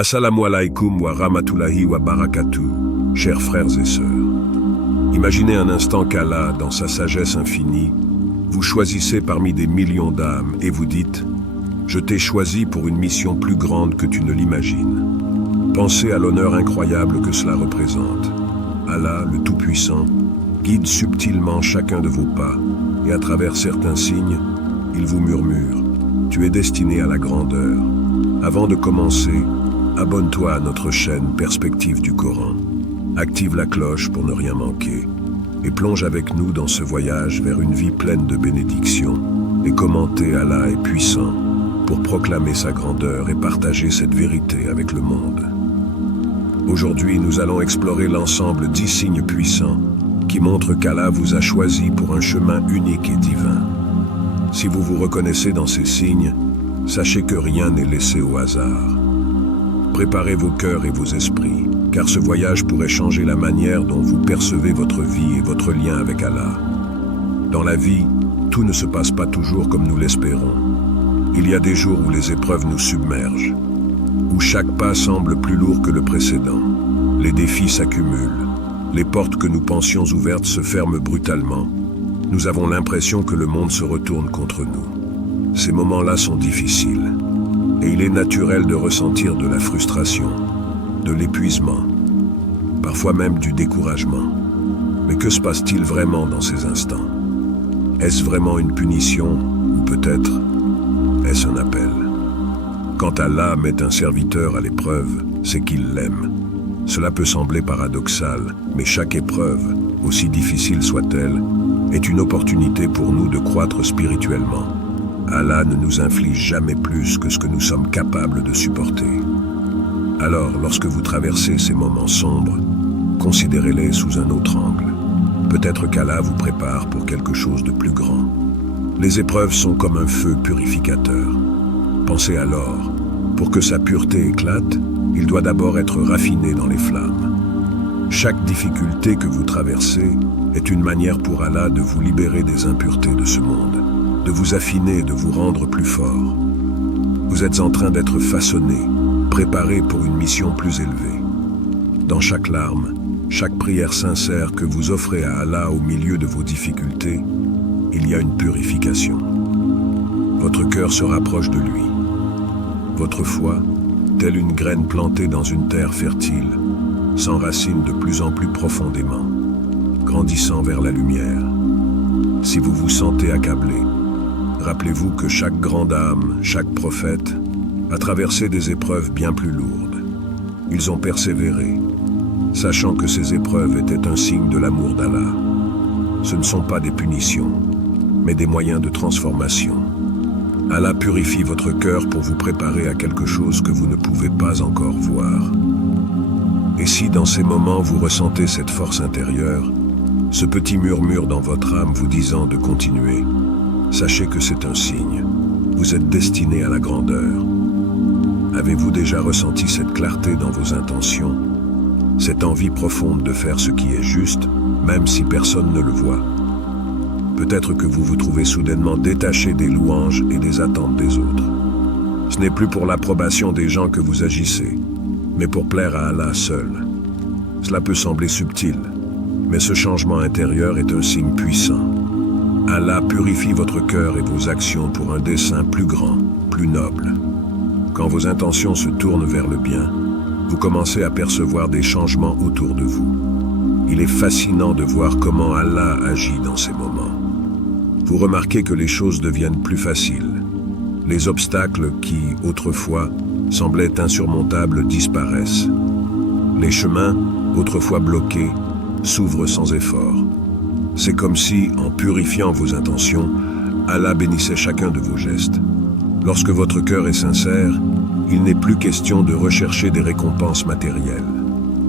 Assalamu alaikum wa rahmatullahi wa barakatuh, chers frères et sœurs. Imaginez un instant qu'Allah, dans sa sagesse infinie, vous choisissez parmi des millions d'âmes et vous dites « Je t'ai choisi pour une mission plus grande que tu ne l'imagines ». Pensez à l'honneur incroyable que cela représente. Allah, le Tout-Puissant, guide subtilement chacun de vos pas et à travers certains signes, il vous murmure « Tu es destiné à la grandeur ». Avant de commencer, abonne-toi à notre chaîne Perspective du Coran. Active la cloche pour ne rien manquer et plonge avec nous dans ce voyage vers une vie pleine de bénédictions et commentez Allah est puissant pour proclamer sa grandeur et partager cette vérité avec le monde. Aujourd'hui, nous allons explorer l'ensemble 10 signes puissants qui montrent qu'Allah vous a choisi pour un chemin unique et divin. Si vous vous reconnaissez dans ces signes, sachez que rien n'est laissé au hasard. Préparez vos cœurs et vos esprits, car ce voyage pourrait changer la manière dont vous percevez votre vie et votre lien avec Allah. Dans la vie, tout ne se passe pas toujours comme nous l'espérons. Il y a des jours où les épreuves nous submergent, où chaque pas semble plus lourd que le précédent. Les défis s'accumulent, les portes que nous pensions ouvertes se ferment brutalement. Nous avons l'impression que le monde se retourne contre nous. Ces moments-là sont difficiles. Et il est naturel de ressentir de la frustration, de l'épuisement, parfois même du découragement. Mais que se passe-t-il vraiment dans ces instants? Est-ce vraiment une punition ou peut-être est-ce un appel? Quand Allah met un serviteur à l'épreuve, c'est qu'il l'aime. Cela peut sembler paradoxal, mais chaque épreuve, aussi difficile soit-elle, est une opportunité pour nous de croître spirituellement. Allah ne nous inflige jamais plus que ce que nous sommes capables de supporter. Alors, lorsque vous traversez ces moments sombres, considérez-les sous un autre angle. Peut-être qu'Allah vous prépare pour quelque chose de plus grand. Les épreuves sont comme un feu purificateur. Pensez à l'or. Pour que sa pureté éclate, il doit d'abord être raffiné dans les flammes. Chaque difficulté que vous traversez est une manière pour Allah de vous libérer des impuretés de ce monde, de vous affiner et de vous rendre plus fort. Vous êtes en train d'être façonné, préparé pour une mission plus élevée. Dans chaque larme, chaque prière sincère que vous offrez à Allah au milieu de vos difficultés, il y a une purification. Votre cœur se rapproche de lui. Votre foi, telle une graine plantée dans une terre fertile, s'enracine de plus en plus profondément, grandissant vers la lumière. Si vous vous sentez accablé, rappelez-vous que chaque grande âme, chaque prophète, a traversé des épreuves bien plus lourdes. Ils ont persévéré, sachant que ces épreuves étaient un signe de l'amour d'Allah. Ce ne sont pas des punitions, mais des moyens de transformation. Allah purifie votre cœur pour vous préparer à quelque chose que vous ne pouvez pas encore voir. Et si dans ces moments vous ressentez cette force intérieure, ce petit murmure dans votre âme vous disant de continuer, sachez que c'est un signe. Vous êtes destiné à la grandeur. Avez-vous déjà ressenti cette clarté dans vos intentions, cette envie profonde de faire ce qui est juste, même si personne ne le voit? Peut-être que vous vous trouvez soudainement détaché des louanges et des attentes des autres. Ce n'est plus pour l'approbation des gens que vous agissez, mais pour plaire à Allah seul. Cela peut sembler subtil, mais ce changement intérieur est un signe puissant. Allah purifie votre cœur et vos actions pour un dessein plus grand, plus noble. Quand vos intentions se tournent vers le bien, vous commencez à percevoir des changements autour de vous. Il est fascinant de voir comment Allah agit dans ces moments. Vous remarquez que les choses deviennent plus faciles. Les obstacles qui, autrefois, semblaient insurmontables disparaissent. Les chemins, autrefois bloqués, s'ouvrent sans effort. C'est comme si, en purifiant vos intentions, Allah bénissait chacun de vos gestes. Lorsque votre cœur est sincère, il n'est plus question de rechercher des récompenses matérielles.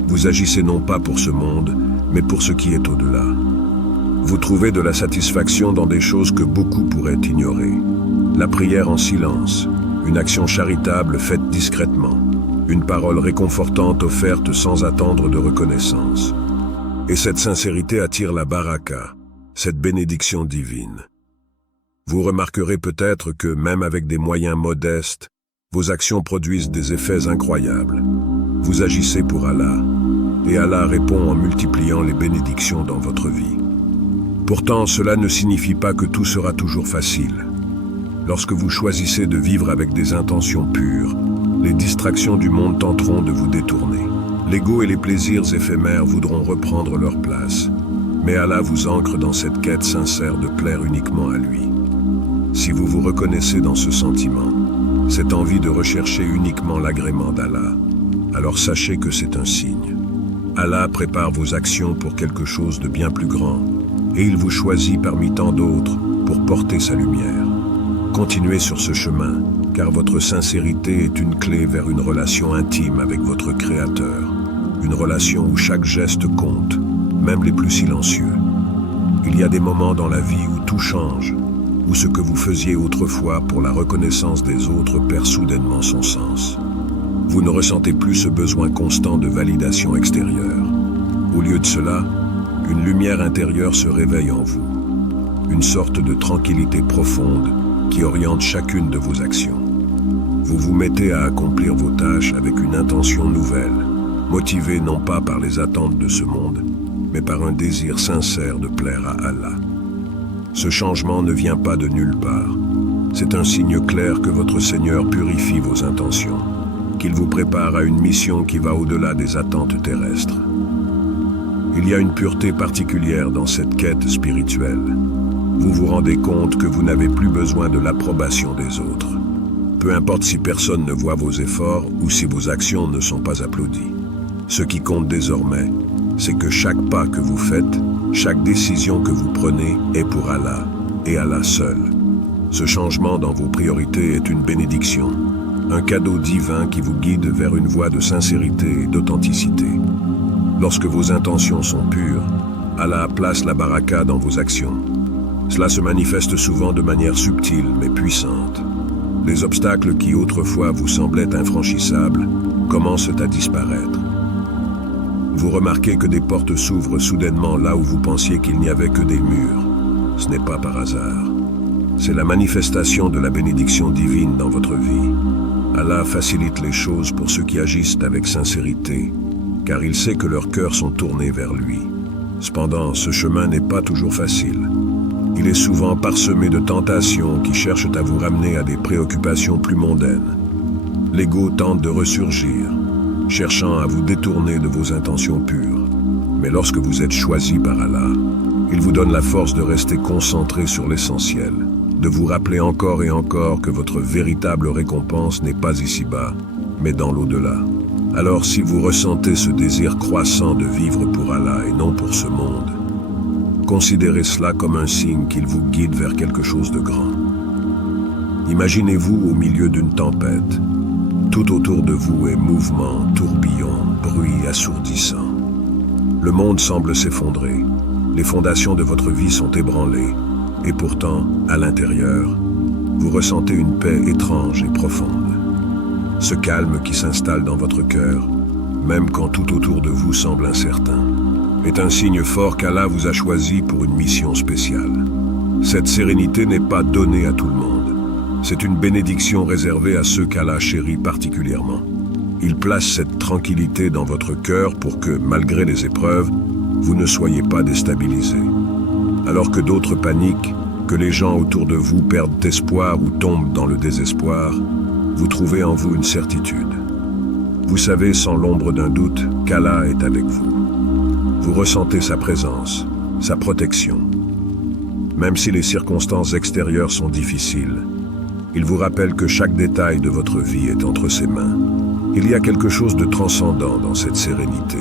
Vous agissez non pas pour ce monde, mais pour ce qui est au-delà. Vous trouvez de la satisfaction dans des choses que beaucoup pourraient ignorer. La prière en silence, une action charitable faite discrètement, une parole réconfortante offerte sans attendre de reconnaissance. Et cette sincérité attire la baraka, cette bénédiction divine. Vous remarquerez peut-être que même avec des moyens modestes, Vos actions produisent des effets incroyables. Vous agissez pour Allah, et Allah répond en multipliant les bénédictions dans votre vie. Pourtant, cela ne signifie pas que tout sera toujours facile. Lorsque vous choisissez de vivre avec des intentions pures, les distractions du monde tenteront de vous détourner. L'ego et les plaisirs éphémères voudront reprendre leur place, mais Allah vous ancre dans cette quête sincère de plaire uniquement à lui. Si vous vous reconnaissez dans ce sentiment, cette envie de rechercher uniquement l'agrément d'Allah, alors sachez que c'est un signe. Allah prépare vos actions pour quelque chose de bien plus grand, et il vous choisit parmi tant d'autres pour porter sa lumière. Continuez sur ce chemin, car votre sincérité est une clé vers une relation intime avec votre Créateur. Une relation où chaque geste compte, même les plus silencieux. Il y a des moments dans la vie où tout change, où ce que vous faisiez autrefois pour la reconnaissance des autres perd soudainement son sens. Vous ne ressentez plus ce besoin constant de validation extérieure. Au lieu de cela, une lumière intérieure se réveille en vous. Une sorte de tranquillité profonde qui oriente chacune de vos actions. Vous vous mettez à accomplir vos tâches avec une intention nouvelle, motivée non pas par les attentes de ce monde, mais par un désir sincère de plaire à Allah. Ce changement ne vient pas de nulle part. C'est un signe clair que votre Seigneur purifie vos intentions, qu'il vous prépare à une mission qui va au-delà des attentes terrestres. Il y a une pureté particulière dans cette quête spirituelle. Vous vous rendez compte que vous n'avez plus besoin de l'approbation des autres. Peu importe si personne ne voit vos efforts ou si vos actions ne sont pas applaudies. Ce qui compte désormais, c'est que chaque pas que vous faites, chaque décision que vous prenez est pour Allah, et Allah seul. Ce changement dans vos priorités est une bénédiction, un cadeau divin qui vous guide vers une voie de sincérité et d'authenticité. Lorsque vos intentions sont pures, Allah place la baraka dans vos actions. Cela se manifeste souvent de manière subtile mais puissante. Les obstacles qui autrefois vous semblaient infranchissables commencent à disparaître. Vous remarquez que des portes s'ouvrent soudainement là où vous pensiez qu'il n'y avait que des murs. Ce n'est pas par hasard. C'est la manifestation de la bénédiction divine dans votre vie. Allah facilite les choses pour ceux qui agissent avec sincérité, car il sait que leurs cœurs sont tournés vers lui. Cependant, ce chemin n'est pas toujours facile. Il est souvent parsemé de tentations qui cherchent à vous ramener à des préoccupations plus mondaines. L'ego tente de ressurgir, cherchant à vous détourner de vos intentions pures. Mais lorsque vous êtes choisi par Allah, il vous donne la force de rester concentré sur l'essentiel, de vous rappeler encore et encore que votre véritable récompense n'est pas ici-bas, mais dans l'au-delà. Alors si vous ressentez ce désir croissant de vivre pour Allah et non pour ce monde, considérez cela comme un signe qu'il vous guide vers quelque chose de grand. Imaginez-vous au milieu d'une tempête. Tout autour de vous est mouvement, tourbillon, bruit assourdissant. Le monde semble s'effondrer. Les fondations de votre vie sont ébranlées. Et pourtant, à l'intérieur, vous ressentez une paix étrange et profonde. Ce calme qui s'installe dans votre cœur, même quand tout autour de vous semble incertain, est un signe fort qu'Allah vous a choisi pour une mission spéciale. Cette sérénité n'est pas donnée à tout le monde. C'est une bénédiction réservée à ceux qu'Allah chérit particulièrement. Il place cette tranquillité dans votre cœur pour que, malgré les épreuves, vous ne soyez pas déstabilisé. Alors que d'autres paniquent, que les gens autour de vous perdent espoir ou tombent dans le désespoir, vous trouvez en vous une certitude. Vous savez sans l'ombre d'un doute qu'Allah est avec vous. Vous ressentez sa présence, sa protection. Même si les circonstances extérieures sont difficiles, il vous rappelle que chaque détail de votre vie est entre ses mains. Il y a quelque chose de transcendant dans cette sérénité.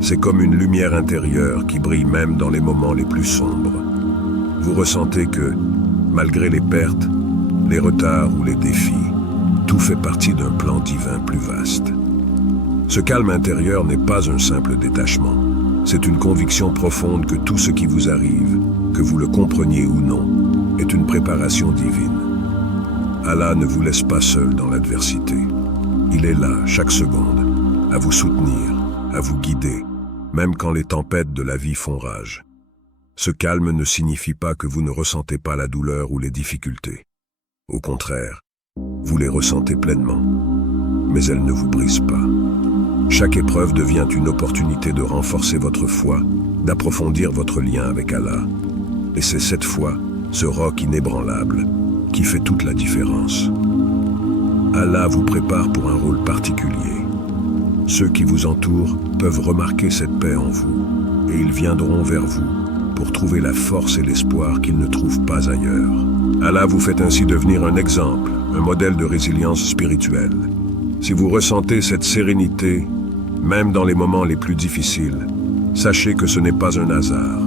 C'est comme une lumière intérieure qui brille même dans les moments les plus sombres. Vous ressentez que, malgré les pertes, les retards ou les défis, tout fait partie d'un plan divin plus vaste. Ce calme intérieur n'est pas un simple détachement. C'est une conviction profonde que tout ce qui vous arrive, que vous le compreniez ou non, est une préparation divine. Allah ne vous laisse pas seul dans l'adversité. Il est là, chaque seconde, à vous soutenir, à vous guider, même quand les tempêtes de la vie font rage. Ce calme ne signifie pas que vous ne ressentez pas la douleur ou les difficultés. Au contraire, Vous les ressentez pleinement, mais elles ne vous brisent pas. Chaque épreuve devient une opportunité de renforcer votre foi, d'approfondir votre lien avec Allah. Et c'est cette foi, ce roc inébranlable, qui fait toute la différence. Allah vous prépare pour un rôle particulier. Ceux qui vous entourent peuvent remarquer cette paix en vous, et ils viendront vers vous pour trouver la force et l'espoir qu'ils ne trouvent pas ailleurs. Allah vous fait ainsi devenir un exemple, un modèle de résilience spirituelle. Si vous ressentez cette sérénité, même dans les moments les plus difficiles, sachez que ce n'est pas un hasard.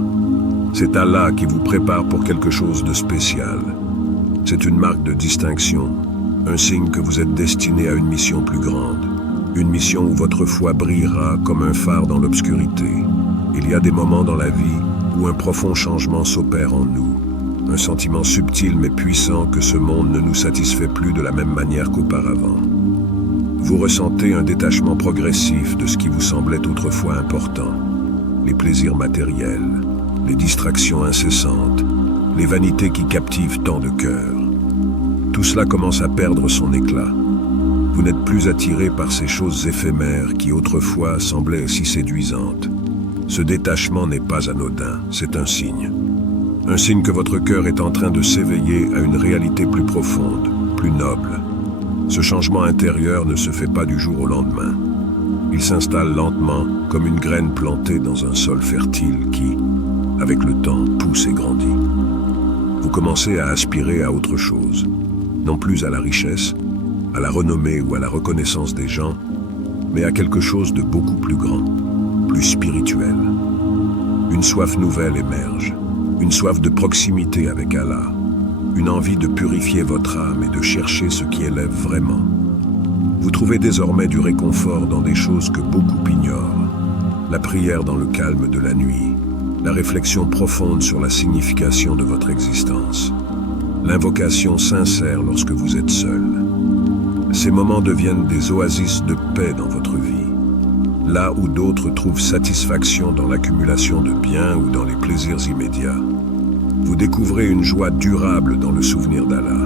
C'est Allah qui vous prépare pour quelque chose de spécial. C'est une marque de distinction, un signe que vous êtes destiné à une mission plus grande, une mission où votre foi brillera comme un phare dans l'obscurité. Il y a des moments dans la vie où un profond changement s'opère en nous, un sentiment subtil mais puissant que ce monde ne nous satisfait plus de la même manière qu'auparavant. Vous ressentez un détachement progressif de ce qui vous semblait autrefois important, les plaisirs matériels, les distractions incessantes, les vanités qui captivent tant de cœurs. Tout cela commence à perdre son éclat. Vous n'êtes plus attiré par ces choses éphémères qui autrefois semblaient si séduisantes. Ce détachement n'est pas anodin, c'est un signe. Un signe que votre cœur est en train de s'éveiller à une réalité plus profonde, plus noble. Ce changement intérieur ne se fait pas du jour au lendemain. Il s'installe lentement, comme une graine plantée dans un sol fertile qui, avec le temps, pousse et grandit. Vous commencez à aspirer à autre chose, non plus à la richesse, à la renommée ou à la reconnaissance des gens, mais à quelque chose de beaucoup plus grand, plus spirituel. Une soif nouvelle émerge, une soif de proximité avec Allah, une envie de purifier votre âme et de chercher ce qui élève vraiment. Vous trouvez désormais du réconfort dans des choses que beaucoup ignorent, la prière dans le calme de la nuit, la réflexion profonde sur la signification de votre existence, l'invocation sincère lorsque vous êtes seul. Ces moments deviennent des oasis de paix dans votre vie, là où d'autres trouvent satisfaction dans l'accumulation de biens ou dans les plaisirs immédiats. Vous découvrez une joie durable dans le souvenir d'Allah.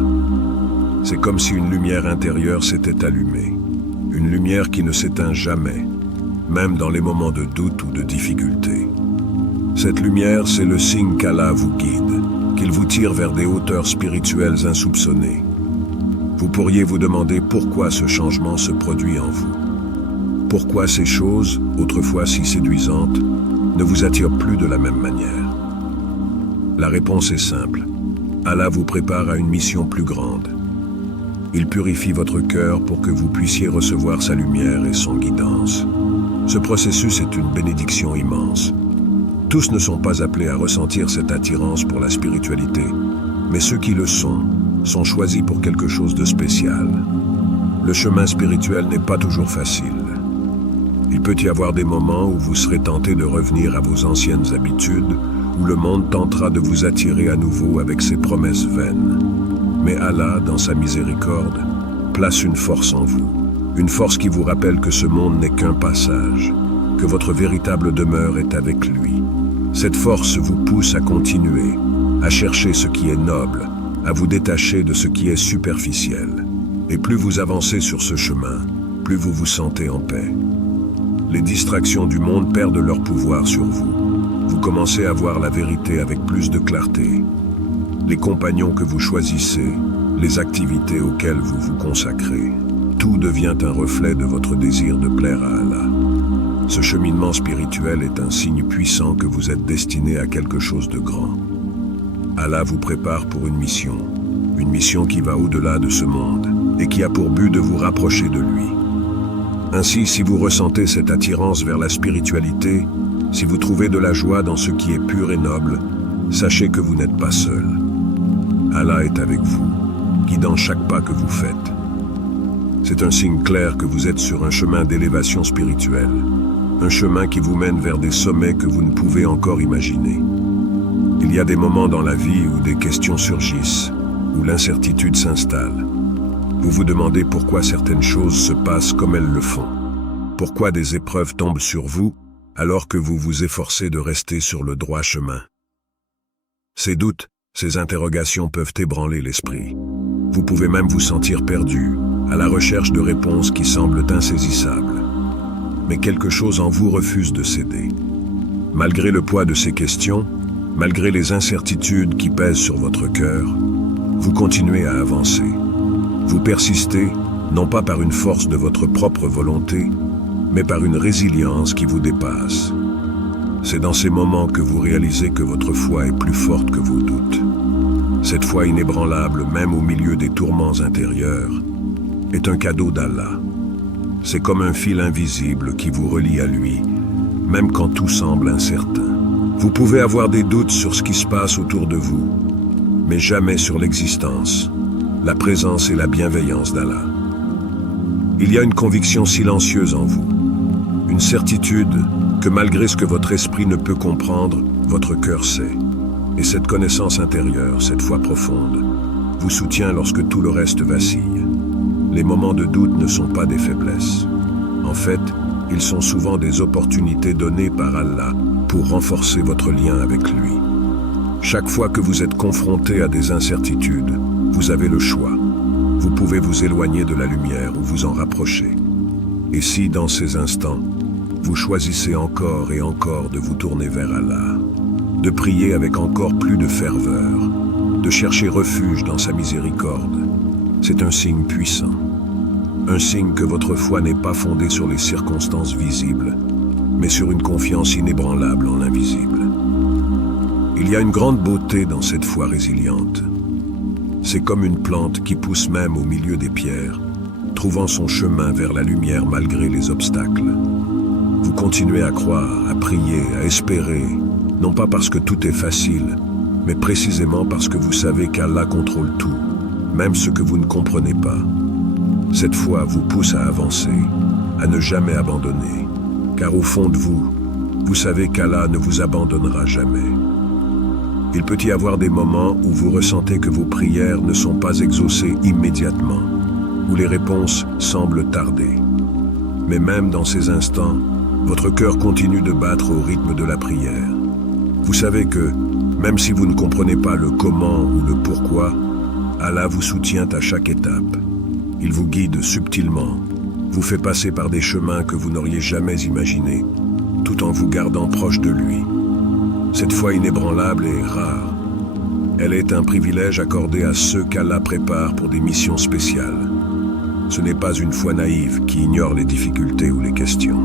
C'est comme si une lumière intérieure s'était allumée, une lumière qui ne s'éteint jamais, même dans les moments de doute ou de difficulté. Cette lumière, c'est le signe qu'Allah vous guide, qu'il vous tire vers des hauteurs spirituelles insoupçonnées. Vous pourriez vous demander pourquoi ce changement se produit en vous. Pourquoi ces choses, autrefois si séduisantes, ne vous attirent plus de la même manière. La réponse est simple. Allah vous prépare à une mission plus grande. Il purifie votre cœur pour que vous puissiez recevoir sa lumière et son guidance. Ce processus est une bénédiction immense. Tous ne sont pas appelés à ressentir cette attirance pour la spiritualité, mais ceux qui le sont choisis pour quelque chose de spécial. Le chemin spirituel n'est pas toujours facile. Il peut y avoir des moments où vous serez tenté de revenir à vos anciennes habitudes, où le monde tentera de vous attirer à nouveau avec ses promesses vaines. Mais Allah, dans sa miséricorde, place une force en vous, une force qui vous rappelle que ce monde n'est qu'un passage, que votre véritable demeure est avec lui. Cette force vous pousse à continuer, à chercher ce qui est noble, à vous détacher de ce qui est superficiel. Et plus vous avancez sur ce chemin, plus vous vous sentez en paix. Les distractions du monde perdent leur pouvoir sur vous. Vous commencez à voir la vérité avec plus de clarté. Les compagnons que vous choisissez, les activités auxquelles vous vous consacrez, tout devient un reflet de votre désir de plaire à Allah. Ce cheminement spirituel est un signe puissant que vous êtes destiné à quelque chose de grand. Allah vous prépare pour une mission qui va au-delà de ce monde et qui a pour but de vous rapprocher de lui. Ainsi, si vous ressentez cette attirance vers la spiritualité, si vous trouvez de la joie dans ce qui est pur et noble, sachez que vous n'êtes pas seul. Allah est avec vous, guidant chaque pas que vous faites. C'est un signe clair que vous êtes sur un chemin d'élévation spirituelle, un chemin qui vous mène vers des sommets que vous ne pouvez encore imaginer. Il y a des moments dans la vie où des questions surgissent, où l'incertitude s'installe. Vous vous demandez pourquoi certaines choses se passent comme elles le font. Pourquoi des épreuves tombent sur vous alors que vous vous efforcez de rester sur le droit chemin. Ces doutes, ces interrogations peuvent ébranler l'esprit. Vous pouvez même vous sentir perdu, à la recherche de réponses qui semblent insaisissables. Mais quelque chose en vous refuse de céder. Malgré le poids de ces questions, malgré les incertitudes qui pèsent sur votre cœur, vous continuez à avancer. Vous persistez, non pas par une force de votre propre volonté, mais par une résilience qui vous dépasse. C'est dans ces moments que vous réalisez que votre foi est plus forte que vos doutes. Cette foi inébranlable, même au milieu des tourments intérieurs, est un cadeau d'Allah. C'est comme un fil invisible qui vous relie à lui, même quand tout semble incertain. Vous pouvez avoir des doutes sur ce qui se passe autour de vous, mais jamais sur l'existence, la présence et la bienveillance d'Allah. Il y a une conviction silencieuse en vous, une certitude que malgré ce que votre esprit ne peut comprendre, votre cœur sait. Et cette connaissance intérieure, cette foi profonde, vous soutient lorsque tout le reste vacille. Les moments de doute ne sont pas des faiblesses. En fait, ils sont souvent des opportunités données par Allah pour renforcer votre lien avec lui. Chaque fois que vous êtes confronté à des incertitudes, vous avez le choix. Vous pouvez vous éloigner de la lumière ou vous en rapprocher. Et si, dans ces instants, vous choisissez encore et encore de vous tourner vers Allah, de prier avec encore plus de ferveur, de chercher refuge dans sa miséricorde, c'est un signe puissant. Un signe que votre foi n'est pas fondée sur les circonstances visibles, mais sur une confiance inébranlable en l'invisible. Il y a une grande beauté dans cette foi résiliente. C'est comme une plante qui pousse même au milieu des pierres, trouvant son chemin vers la lumière malgré les obstacles. Vous continuez à croire, à prier, à espérer, non pas parce que tout est facile, mais précisément parce que vous savez qu'Allah contrôle tout, même ce que vous ne comprenez pas. Cette foi vous pousse à avancer, à ne jamais abandonner, car au fond de vous, vous savez qu'Allah ne vous abandonnera jamais. Il peut y avoir des moments où vous ressentez que vos prières ne sont pas exaucées immédiatement, où les réponses semblent tarder. Mais même dans ces instants, votre cœur continue de battre au rythme de la prière. Vous savez que, même si vous ne comprenez pas le comment ou le pourquoi, Allah vous soutient à chaque étape. Il vous guide subtilement, vous fait passer par des chemins que vous n'auriez jamais imaginés, tout en vous gardant proche de lui. Cette foi inébranlable est rare. Elle est un privilège accordé à ceux qu'Allah prépare pour des missions spéciales. Ce n'est pas une foi naïve qui ignore les difficultés ou les questions.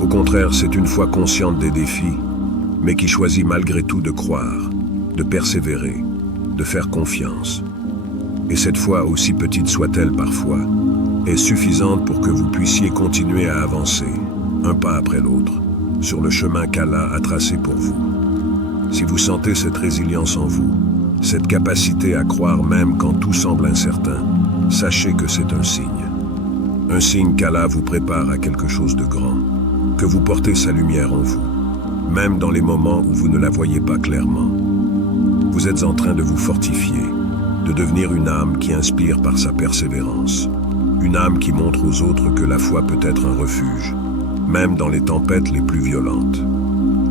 Au contraire, c'est une foi consciente des défis, mais qui choisit malgré tout de croire, de persévérer, de faire confiance. Et cette foi, aussi petite soit-elle parfois, est suffisante pour que vous puissiez continuer à avancer, un pas après l'autre, sur le chemin qu'Allah a tracé pour vous. Si vous sentez cette résilience en vous, cette capacité à croire même quand tout semble incertain, sachez que c'est un signe. Un signe qu'Allah vous prépare à quelque chose de grand, que vous portez sa lumière en vous, même dans les moments où vous ne la voyez pas clairement. Vous êtes en train de vous fortifier, de devenir une âme qui inspire par sa persévérance, une âme qui montre aux autres que la foi peut être un refuge, même dans les tempêtes les plus violentes.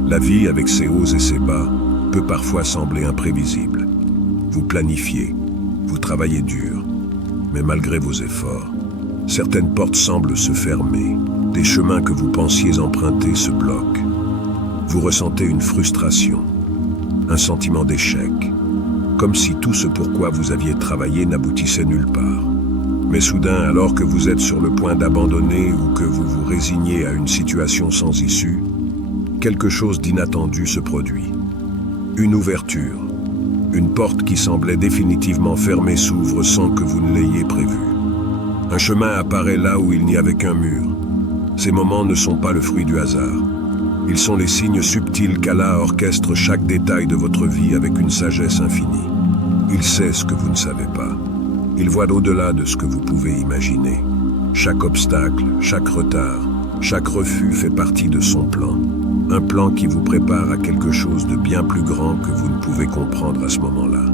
La vie, avec ses hauts et ses bas, peut parfois sembler imprévisible. Vous planifiez, vous travaillez dur, mais malgré vos efforts, certaines portes semblent se fermer, des chemins que vous pensiez emprunter se bloquent. Vous ressentez une frustration, un sentiment d'échec, comme si tout ce pourquoi vous aviez travaillé n'aboutissait nulle part. Mais soudain, alors que vous êtes sur le point d'abandonner ou que vous vous résignez à une situation sans issue, quelque chose d'inattendu se produit. Une ouverture, une porte qui semblait définitivement fermée s'ouvre sans que vous ne l'ayez prévu. Un chemin apparaît là où il n'y avait qu'un mur. Ces moments ne sont pas le fruit du hasard. Ils sont les signes subtils qu'Allah orchestre chaque détail de votre vie avec une sagesse infinie. Il sait ce que vous ne savez pas. Il voit au-delà de ce que vous pouvez imaginer. Chaque obstacle, chaque retard, chaque refus fait partie de son plan. Un plan qui vous prépare à quelque chose de bien plus grand que vous ne pouvez comprendre à ce moment-là.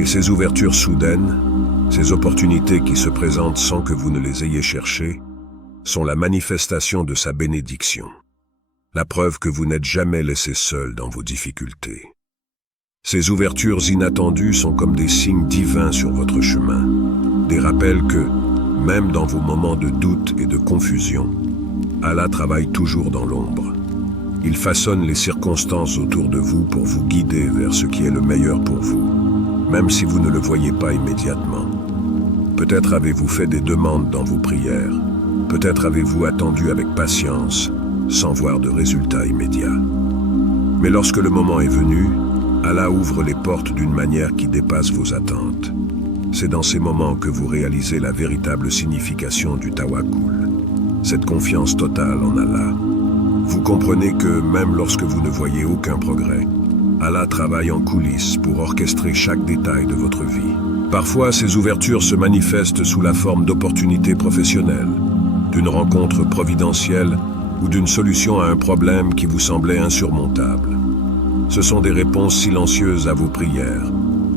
Et ces ouvertures soudaines, ces opportunités qui se présentent sans que vous ne les ayez cherchées, sont la manifestation de sa bénédiction. La preuve que vous n'êtes jamais laissé seul dans vos difficultés. Ces ouvertures inattendues sont comme des signes divins sur votre chemin, des rappels que, même dans vos moments de doute et de confusion, Allah travaille toujours dans l'ombre. Il façonne les circonstances autour de vous pour vous guider vers ce qui est le meilleur pour vous, même si vous ne le voyez pas immédiatement. Peut-être avez-vous fait des demandes dans vos prières, peut-être avez-vous attendu avec patience, sans voir de résultats immédiats. Mais lorsque le moment est venu, Allah ouvre les portes d'une manière qui dépasse vos attentes. C'est dans ces moments que vous réalisez la véritable signification du tawakkul, cette confiance totale en Allah. Vous comprenez que même lorsque vous ne voyez aucun progrès, Allah travaille en coulisses pour orchestrer chaque détail de votre vie. Parfois, ces ouvertures se manifestent sous la forme d'opportunités professionnelles, d'une rencontre providentielle ou d'une solution à un problème qui vous semblait insurmontable. Ce sont des réponses silencieuses à vos prières,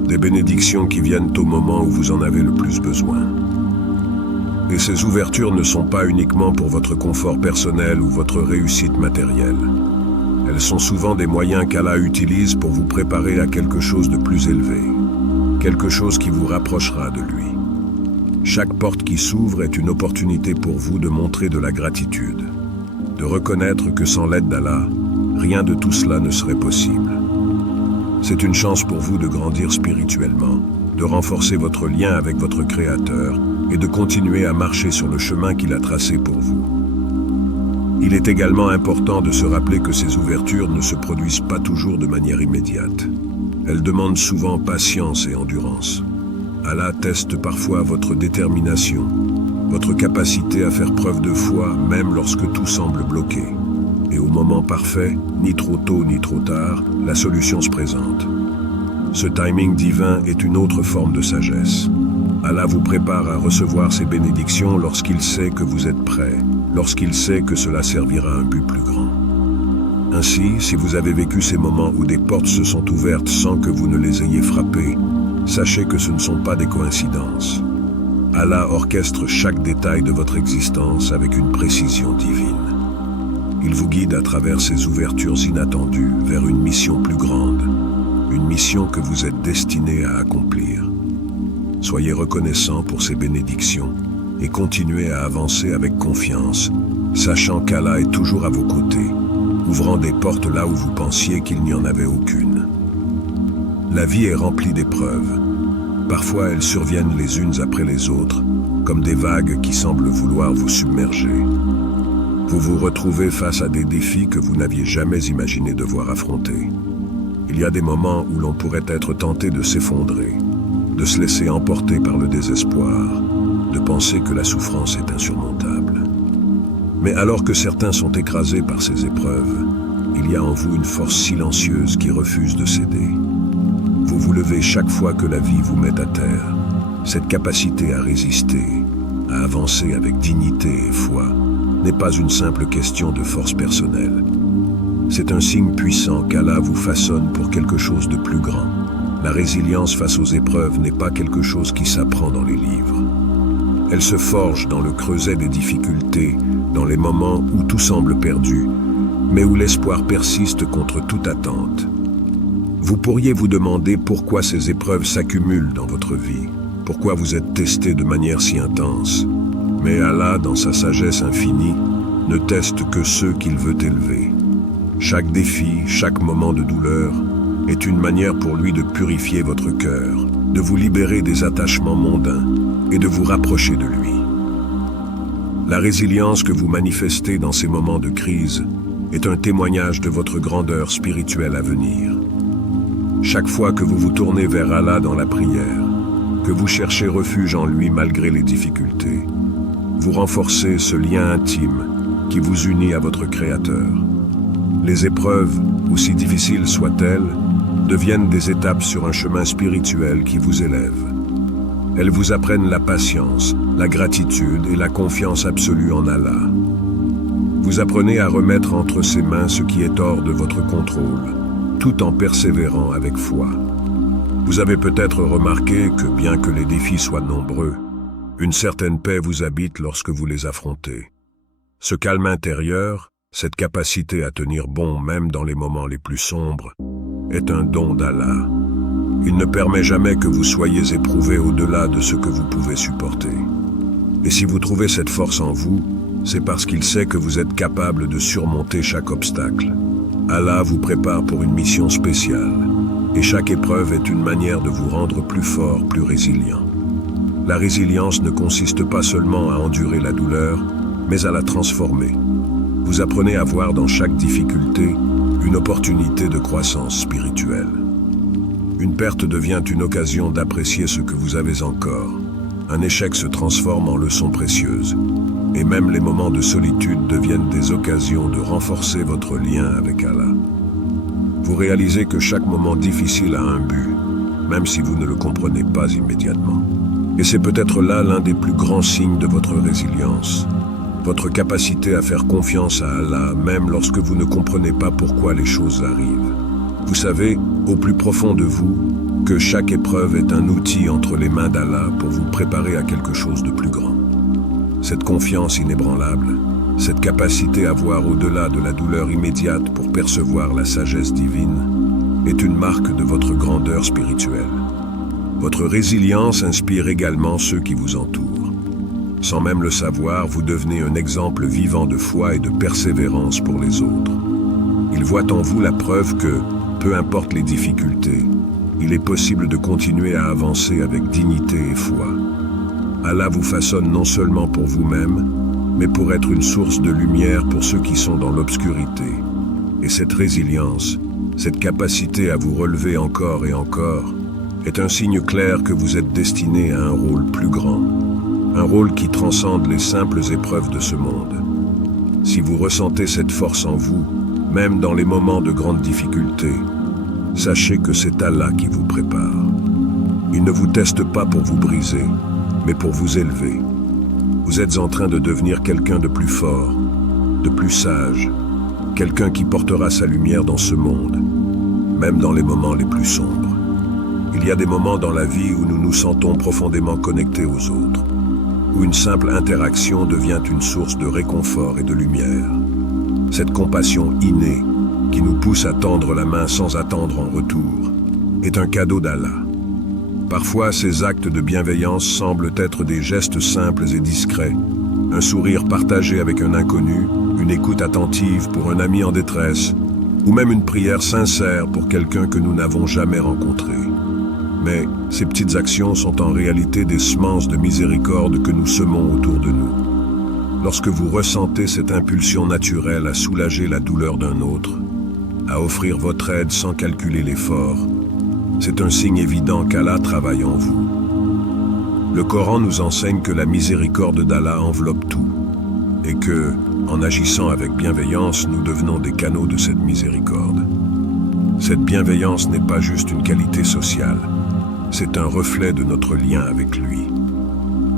des bénédictions qui viennent au moment où vous en avez le plus besoin. Et ces ouvertures ne sont pas uniquement pour votre confort personnel ou votre réussite matérielle. Elles sont souvent des moyens qu'Allah utilise pour vous préparer à quelque chose de plus élevé, quelque chose qui vous rapprochera de lui. Chaque porte qui s'ouvre est une opportunité pour vous de montrer de la gratitude, de reconnaître que sans l'aide d'Allah, rien de tout cela ne serait possible. C'est une chance pour vous de grandir spirituellement, de renforcer votre lien avec votre Créateur et de continuer à marcher sur le chemin qu'il a tracé pour vous. Il est également important de se rappeler que ces ouvertures ne se produisent pas toujours de manière immédiate. Elles demandent souvent patience et endurance. Allah teste parfois votre détermination, votre capacité à faire preuve de foi même lorsque tout semble bloqué. Et au moment parfait, ni trop tôt ni trop tard, la solution se présente. Ce timing divin est une autre forme de sagesse. Allah vous prépare à recevoir ses bénédictions lorsqu'il sait que vous êtes prêt, lorsqu'il sait que cela servira à un but plus grand. Ainsi, si vous avez vécu ces moments où des portes se sont ouvertes sans que vous ne les ayez frappées, sachez que ce ne sont pas des coïncidences. Allah orchestre chaque détail de votre existence avec une précision divine. Il vous guide à travers ces ouvertures inattendues vers une mission plus grande, une mission que vous êtes destiné à accomplir. Soyez reconnaissants pour ces bénédictions et continuez à avancer avec confiance, sachant qu'Allah est toujours à vos côtés, ouvrant des portes là où vous pensiez qu'il n'y en avait aucune. La vie est remplie d'épreuves. Parfois, elles surviennent les unes après les autres, comme des vagues qui semblent vouloir vous submerger. Vous vous retrouvez face à des défis que vous n'aviez jamais imaginé devoir affronter. Il y a des moments où l'on pourrait être tenté de s'effondrer, de se laisser emporter par le désespoir, de penser que la souffrance est insurmontable. Mais alors que certains sont écrasés par ces épreuves, il y a en vous une force silencieuse qui refuse de céder. Vous vous levez chaque fois que la vie vous met à terre. Cette capacité à résister, à avancer avec dignité et foi, n'est pas une simple question de force personnelle. C'est un signe puissant qu'Allah vous façonne pour quelque chose de plus grand. La résilience face aux épreuves n'est pas quelque chose qui s'apprend dans les livres. Elle se forge dans le creuset des difficultés, dans les moments où tout semble perdu, mais où l'espoir persiste contre toute attente. Vous pourriez vous demander pourquoi ces épreuves s'accumulent dans votre vie, pourquoi vous êtes testé de manière si intense. Mais Allah, dans sa sagesse infinie, ne teste que ceux qu'il veut élever. Chaque défi, chaque moment de douleur est une manière pour lui de purifier votre cœur, de vous libérer des attachements mondains et de vous rapprocher de lui. La résilience que vous manifestez dans ces moments de crise est un témoignage de votre grandeur spirituelle à venir. Chaque fois que vous vous tournez vers Allah dans la prière, que vous cherchez refuge en lui malgré les difficultés, vous renforcez ce lien intime qui vous unit à votre Créateur. Les épreuves, aussi difficiles soient-elles, deviennent des étapes sur un chemin spirituel qui vous élève. Elles vous apprennent la patience, la gratitude et la confiance absolue en Allah. Vous apprenez à remettre entre ses mains ce qui est hors de votre contrôle, tout en persévérant avec foi. Vous avez peut-être remarqué que bien que les défis soient nombreux, une certaine paix vous habite lorsque vous les affrontez. Ce calme intérieur, cette capacité à tenir bon même dans les moments les plus sombres, est un don d'Allah. Il ne permet jamais que vous soyez éprouvé au-delà de ce que vous pouvez supporter. Et si vous trouvez cette force en vous, c'est parce qu'il sait que vous êtes capable de surmonter chaque obstacle. Allah vous prépare pour une mission spéciale, et chaque épreuve est une manière de vous rendre plus fort, plus résilient. La résilience ne consiste pas seulement à endurer la douleur, mais à la transformer. Vous apprenez à voir dans chaque difficulté une opportunité de croissance spirituelle. Une perte devient une occasion d'apprécier ce que vous avez encore. Un échec se transforme en leçon précieuse. Et même les moments de solitude deviennent des occasions de renforcer votre lien avec Allah. Vous réalisez que chaque moment difficile a un but, même si vous ne le comprenez pas immédiatement. Et c'est peut-être là l'un des plus grands signes de votre résilience. Votre capacité à faire confiance à Allah, même lorsque vous ne comprenez pas pourquoi les choses arrivent. Vous savez, au plus profond de vous, que chaque épreuve est un outil entre les mains d'Allah pour vous préparer à quelque chose de plus grand. Cette confiance inébranlable, cette capacité à voir au-delà de la douleur immédiate pour percevoir la sagesse divine, est une marque de votre grandeur spirituelle. Votre résilience inspire également ceux qui vous entourent. Sans même le savoir, vous devenez un exemple vivant de foi et de persévérance pour les autres. Ils voient en vous la preuve que, peu importe les difficultés, il est possible de continuer à avancer avec dignité et foi. Allah vous façonne non seulement pour vous-même, mais pour être une source de lumière pour ceux qui sont dans l'obscurité. Et cette résilience, cette capacité à vous relever encore et encore, est un signe clair que vous êtes destiné à un rôle plus grand, un rôle qui transcende les simples épreuves de ce monde. Si vous ressentez cette force en vous, même dans les moments de grande difficulté, sachez que c'est Allah qui vous prépare. Il ne vous teste pas pour vous briser, mais pour vous élever. Vous êtes en train de devenir quelqu'un de plus fort, de plus sage, quelqu'un qui portera sa lumière dans ce monde, même dans les moments les plus sombres. Il y a des moments dans la vie où nous nous sentons profondément connectés aux autres, où une simple interaction devient une source de réconfort et de lumière. Cette compassion innée, qui nous pousse à tendre la main sans attendre en retour, est un cadeau d'Allah. Parfois, ces actes de bienveillance semblent être des gestes simples et discrets, un sourire partagé avec un inconnu, une écoute attentive pour un ami en détresse, ou même une prière sincère pour quelqu'un que nous n'avons jamais rencontré. Mais ces petites actions sont en réalité des semences de miséricorde que nous semons autour de nous. Lorsque vous ressentez cette impulsion naturelle à soulager la douleur d'un autre, à offrir votre aide sans calculer l'effort, c'est un signe évident qu'Allah travaille en vous. Le Coran nous enseigne que la miséricorde d'Allah enveloppe tout, et que, en agissant avec bienveillance, nous devenons des canaux de cette miséricorde. Cette bienveillance n'est pas juste une qualité sociale, c'est un reflet de notre lien avec lui.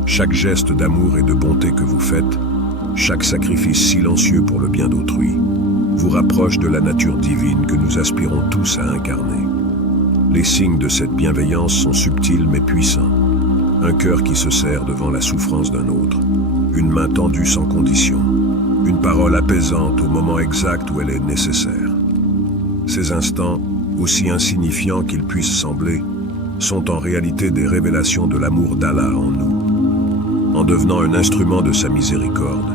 Chaque geste d'amour et de bonté que vous faites, chaque sacrifice silencieux pour le bien d'autrui, vous rapproche de la nature divine que nous aspirons tous à incarner. Les signes de cette bienveillance sont subtils mais puissants. Un cœur qui se serre devant la souffrance d'un autre, une main tendue sans condition, une parole apaisante au moment exact où elle est nécessaire. Ces instants, aussi insignifiants qu'ils puissent sembler, sont en réalité des révélations de l'amour d'Allah en nous. En devenant un instrument de sa miséricorde,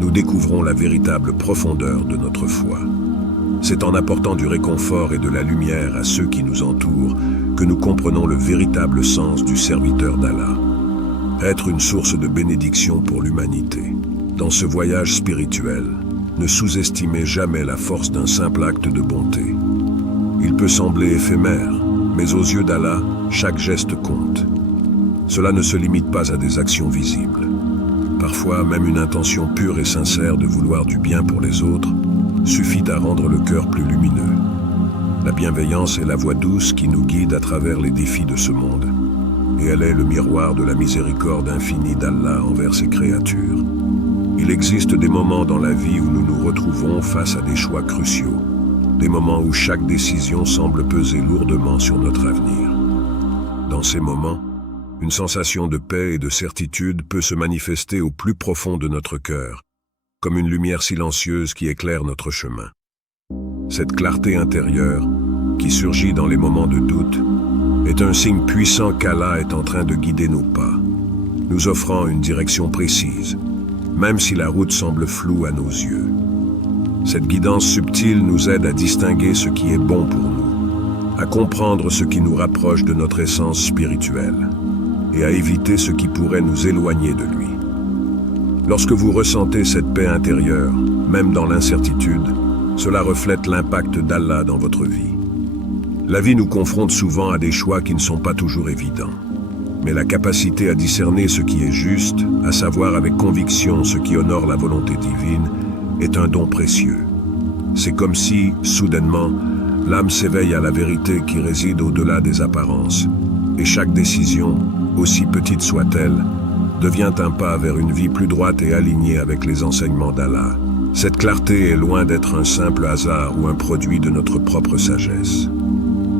nous découvrons la véritable profondeur de notre foi. C'est en apportant du réconfort et de la lumière à ceux qui nous entourent que nous comprenons le véritable sens du serviteur d'Allah. Être une source de bénédiction pour l'humanité. Dans ce voyage spirituel, ne sous-estimez jamais la force d'un simple acte de bonté. Il peut sembler éphémère, mais aux yeux d'Allah, chaque geste compte. Cela ne se limite pas à des actions visibles. Parfois, même une intention pure et sincère de vouloir du bien pour les autres suffit à rendre le cœur plus lumineux. La bienveillance est la voie douce qui nous guide à travers les défis de ce monde, et elle est le miroir de la miséricorde infinie d'Allah envers ses créatures. Il existe des moments dans la vie où nous nous retrouvons face à des choix cruciaux, des moments où chaque décision semble peser lourdement sur notre avenir. Dans ces moments, une sensation de paix et de certitude peut se manifester au plus profond de notre cœur, comme une lumière silencieuse qui éclaire notre chemin. Cette clarté intérieure, qui surgit dans les moments de doute est un signe puissant qu'Allah est en train de guider nos pas, nous offrant une direction précise, même si la route semble floue à nos yeux. Cette guidance subtile nous aide à distinguer ce qui est bon pour nous, à comprendre ce qui nous rapproche de notre essence spirituelle et à éviter ce qui pourrait nous éloigner de lui. Lorsque vous ressentez cette paix intérieure, même dans l'incertitude, cela reflète l'impact d'Allah dans votre vie. La vie nous confronte souvent à des choix qui ne sont pas toujours évidents. Mais la capacité à discerner ce qui est juste, à savoir avec conviction ce qui honore la volonté divine, est un don précieux. C'est comme si, soudainement, l'âme s'éveille à la vérité qui réside au-delà des apparences, et chaque décision, aussi petite soit-elle, devient un pas vers une vie plus droite et alignée avec les enseignements d'Allah. Cette clarté est loin d'être un simple hasard ou un produit de notre propre sagesse.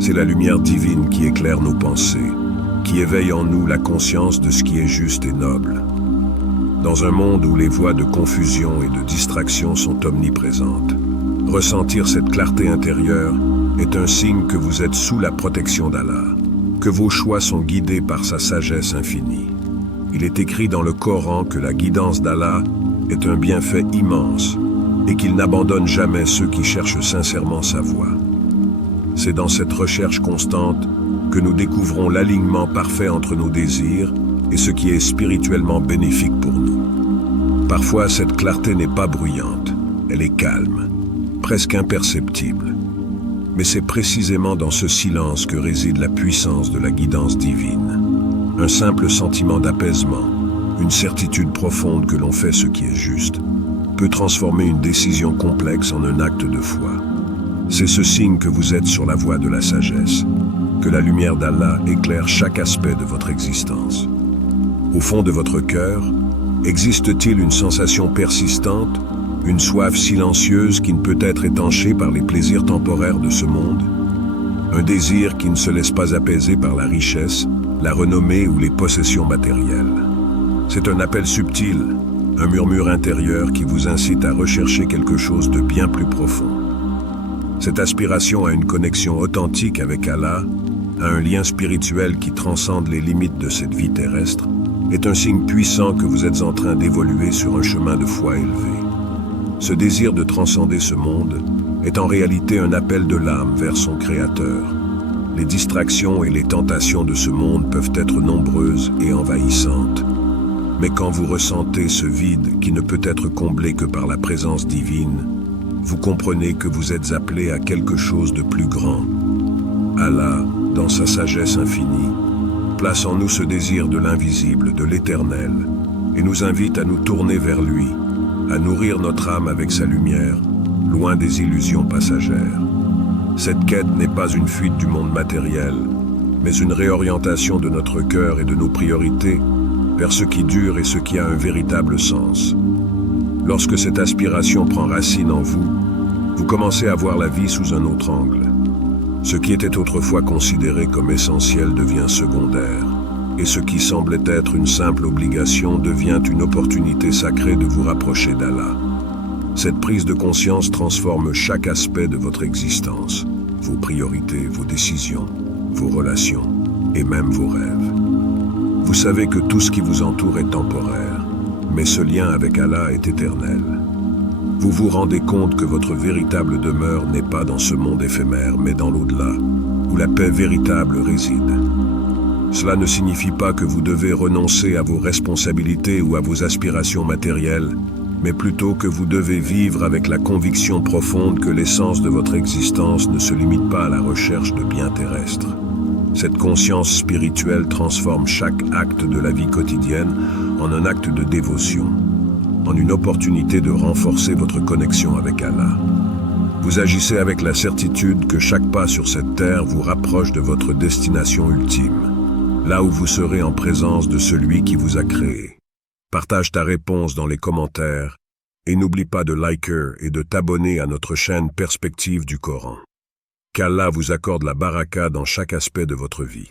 C'est la lumière divine qui éclaire nos pensées, qui éveille en nous la conscience de ce qui est juste et noble. Dans un monde où les voies de confusion et de distraction sont omniprésentes, ressentir cette clarté intérieure est un signe que vous êtes sous la protection d'Allah, que vos choix sont guidés par sa sagesse infinie. Il est écrit dans le Coran que la guidance d'Allah est un bienfait immense et qu'il n'abandonne jamais ceux qui cherchent sincèrement sa voie. C'est dans cette recherche constante que nous découvrons l'alignement parfait entre nos désirs et ce qui est spirituellement bénéfique pour nous. Parfois, cette clarté n'est pas bruyante, elle est calme, presque imperceptible. Mais c'est précisément dans ce silence que réside la puissance de la guidance divine. Un simple sentiment d'apaisement, une certitude profonde que l'on fait ce qui est juste, peut transformer une décision complexe en un acte de foi. C'est ce signe que vous êtes sur la voie de la sagesse, que la lumière d'Allah éclaire chaque aspect de votre existence. Au fond de votre cœur, existe-t-il une sensation persistante, une soif silencieuse qui ne peut être étanchée par les plaisirs temporaires de ce monde? Un désir qui ne se laisse pas apaiser par la richesse, la renommée ou les possessions matérielles. C'est un appel subtil, un murmure intérieur qui vous incite à rechercher quelque chose de bien plus profond. Cette aspiration à une connexion authentique avec Allah, à un lien spirituel qui transcende les limites de cette vie terrestre, est un signe puissant que vous êtes en train d'évoluer sur un chemin de foi élevé. Ce désir de transcender ce monde est en réalité un appel de l'âme vers son Créateur. Les distractions et les tentations de ce monde peuvent être nombreuses et envahissantes. Mais quand vous ressentez ce vide qui ne peut être comblé que par la présence divine, vous comprenez que vous êtes appelé à quelque chose de plus grand. Allah, dans sa sagesse infinie, place en nous ce désir de l'invisible, de l'éternel, et nous invite à nous tourner vers lui, à nourrir notre âme avec sa lumière, loin des illusions passagères. Cette quête n'est pas une fuite du monde matériel, mais une réorientation de notre cœur et de nos priorités vers ce qui dure et ce qui a un véritable sens. Lorsque cette aspiration prend racine en vous, vous commencez à voir la vie sous un autre angle. Ce qui était autrefois considéré comme essentiel devient secondaire, et ce qui semblait être une simple obligation devient une opportunité sacrée de vous rapprocher d'Allah. Cette prise de conscience transforme chaque aspect de votre existence, vos priorités, vos décisions, vos relations et même vos rêves. Vous savez que tout ce qui vous entoure est temporaire, mais ce lien avec Allah est éternel. Vous vous rendez compte que votre véritable demeure n'est pas dans ce monde éphémère, mais dans l'au-delà, où la paix véritable réside. Cela ne signifie pas que vous devez renoncer à vos responsabilités ou à vos aspirations matérielles, mais plutôt que vous devez vivre avec la conviction profonde que l'essence de votre existence ne se limite pas à la recherche de biens terrestres. Cette conscience spirituelle transforme chaque acte de la vie quotidienne en un acte de dévotion, en une opportunité de renforcer votre connexion avec Allah. Vous agissez avec la certitude que chaque pas sur cette terre vous rapproche de votre destination ultime, là où vous serez en présence de celui qui vous a créé. Partage ta réponse dans les commentaires et n'oublie pas de liker et de t'abonner à notre chaîne Perspective du Coran. Qu'Allah vous accorde la baraka dans chaque aspect de votre vie.